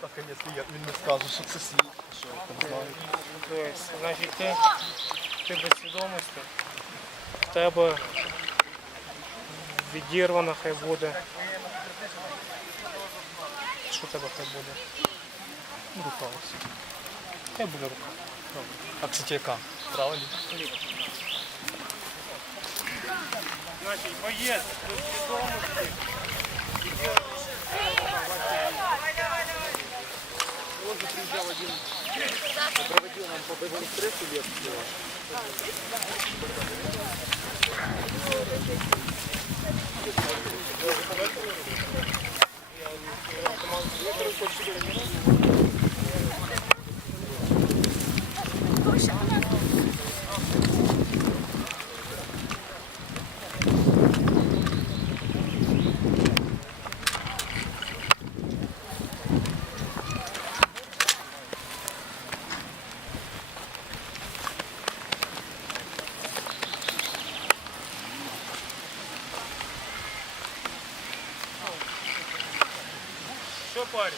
Так, якщо я, він не скаже, що це сніг, що я там знаю. Значить ти, ти без свідомості. В тебе відірвана хай буде. Що в тебе хай буде? Рука ось. Хай буде рука. А кстати, яка? Правильно? Значить, боєць без свідомості. проводил нам по боевому стрессу лекцию. Я Що парень?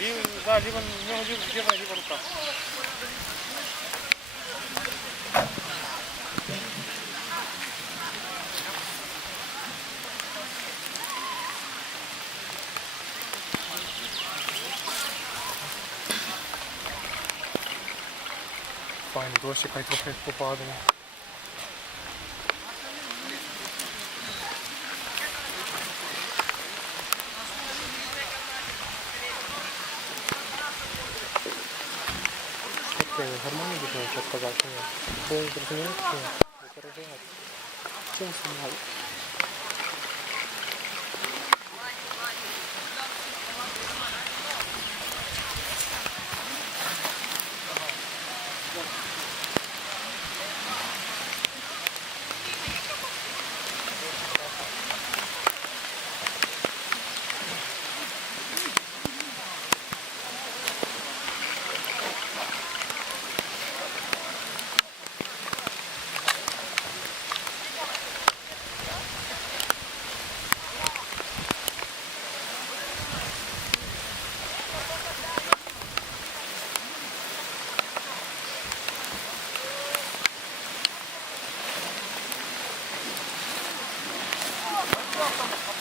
И, да, либо, либо, либо, либо рука. Файно, дощик хай трохи попадає. Гармонію до того, що сказав, чи ні? Повинен зрозуміти, чи ні? Не переживати. Чим сигнал?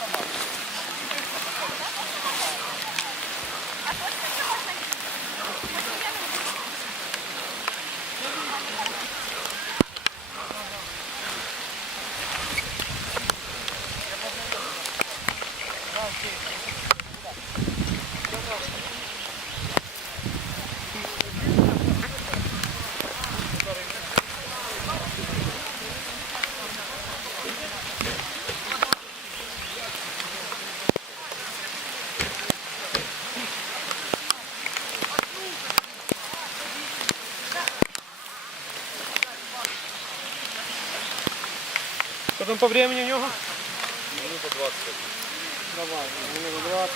Що там по времени у нього? Минута 20. Давай, минуту 20.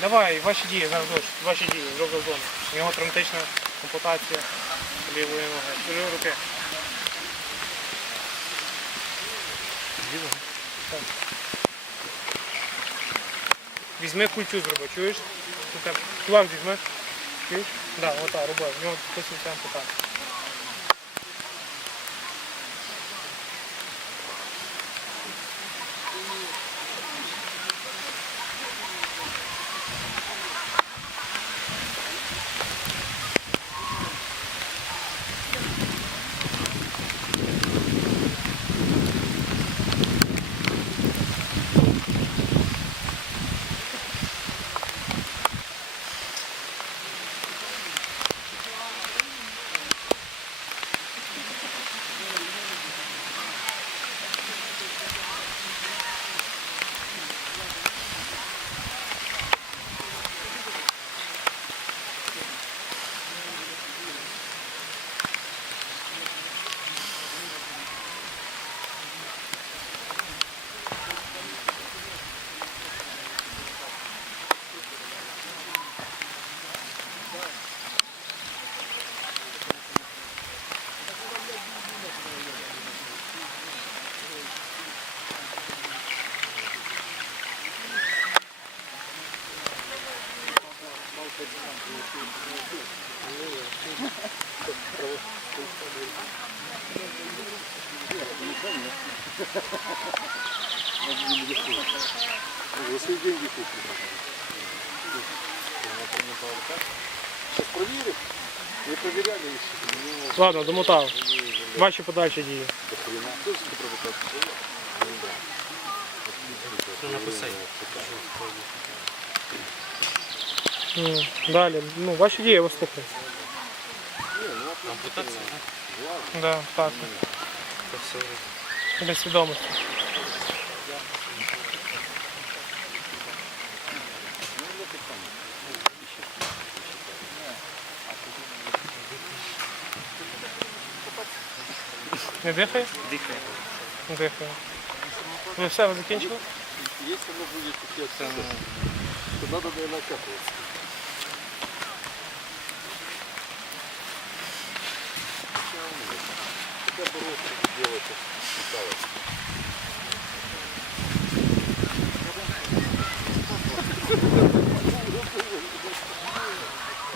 Давай, ваші дії, зараз дощ, ваші дії, жовта зона. У нього травматична ампутація лівої ноги, лівої руки. Так. Візьми кульчу зроби, чуєш? Тут так, візьми. Чуєш? Так, да, ота, роби. В нього писується там За Если деньги проверяли. Ладно, домотал. Ваші подальші дії. Написай. Далі. Ну, ваші дії, я вас слухаю. Да, так. Без свідомості. Не дихає? Дихає. Дихає. Ви все, ви закінчили? Если оно будет идти то надо, наверное, окапываться. Хотя бы рост делать.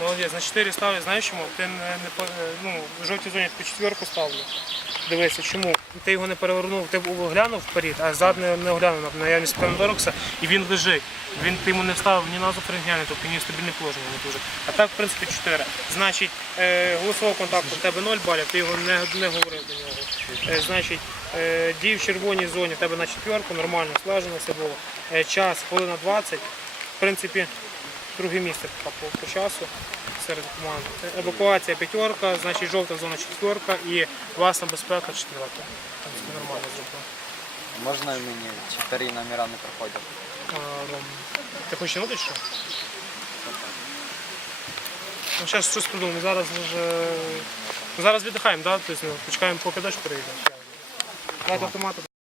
Молодець, на 4 ставлю, знаєш чому? Не по- ну, в жовтій зоні по четверку ставлю. Дивися, чому? Ти його не перевернув, ти оглянув вперед, а зад не, не оглянув на наявність пендорокса, і він лежить. Він ти йому не вставив ні назофренгіальний, тобто ні стабільне положення не дуже. А так, в принципі, 4. Значить, е, голосового контакту в тебе 0 балів, ти його не, не говорив до нього. Е, значить, е, дій в червоній зоні в тебе на четверку, нормально, слажено все було. Е, час хвилина 20. В принципі, друге місце по, по часу серед команд. Евакуація п'ятерка, значить жовта зона четверка і власна безпека четверка. Принципі, нормально зробили. Можна мені чотири номера не проходять? А, ти хочеш нути що? Ну, зараз щось придумаємо. Зараз вже... Зараз віддихаємо, да? тобто, ну, почекаємо, поки дощ перейде. Давайте автомати.